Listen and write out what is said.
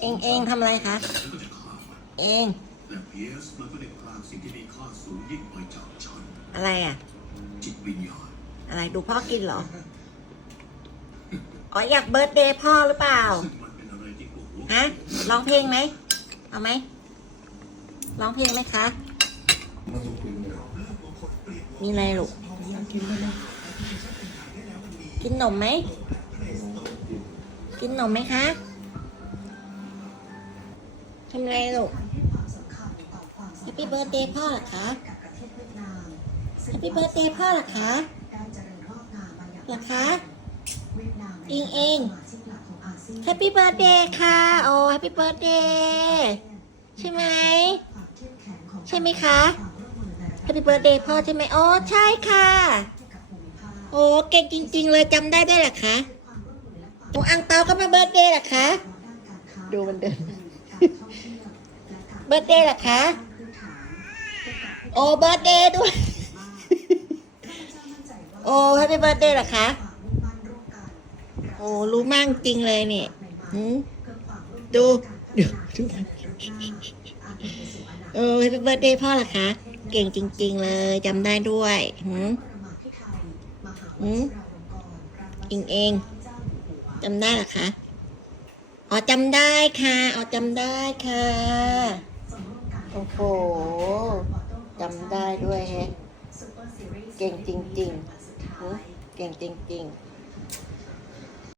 เองเองทำอะไรคะเองแต่เพียสมันก็ได้พลางสิ่งที่มีค่าสูงยิ่งไปจากฉันอะไรอะ จิตวิญญาณอะไรดูพ่อกินเหรออ๋ออยากเบิร์ตเดย์พ่อหรือเปล่าซึ่งมันเป็นอะไรที่โกหกฮะร้องเพลงไหมเอาไหมร้องเพลงไหมคะ มีอะไรลูกกินนมไหมกินนมไหมคะ ทำไรลูก Happy birthday พ่อหรอคะ Happy birthday พ่อหรอคะหรอคะอิงเอง Happy birthday ค่ะ โอ้ Happy birthday ใช่ไหม ใช่ไหมคะ Happy birthday พ่อใช่ไหมโอ้ใช่ค่ะ โอ้เก่งจริง ๆ เลยจำได้ด้วยหรอคะโอ้อังเปาก็มาเบิร์ดเดย์หรอคะ ดูมันเดิน เบิร์ดเดย์เหรอคะ โอ้เบิร์ดเดย์ด้วย โอ้แฮปปี้เบิร์ดเดย์เหรอคะ โอ้รู้มั่งจริงเลยเนี่ยดูดูดูโอ้แฮปปี้เบิร์ดเดย์พ่อเหรอคะ เก่งจริง ๆ เลยจำได้ด้วยหืมหืมอิงเองจำได้เหรอคะ อ๋อจำได้ค่ะ อ๋อจำได้ค่ะ โอ้โหจำได้ด้วยแฮะ เก่งจริงๆเก่งจริงๆ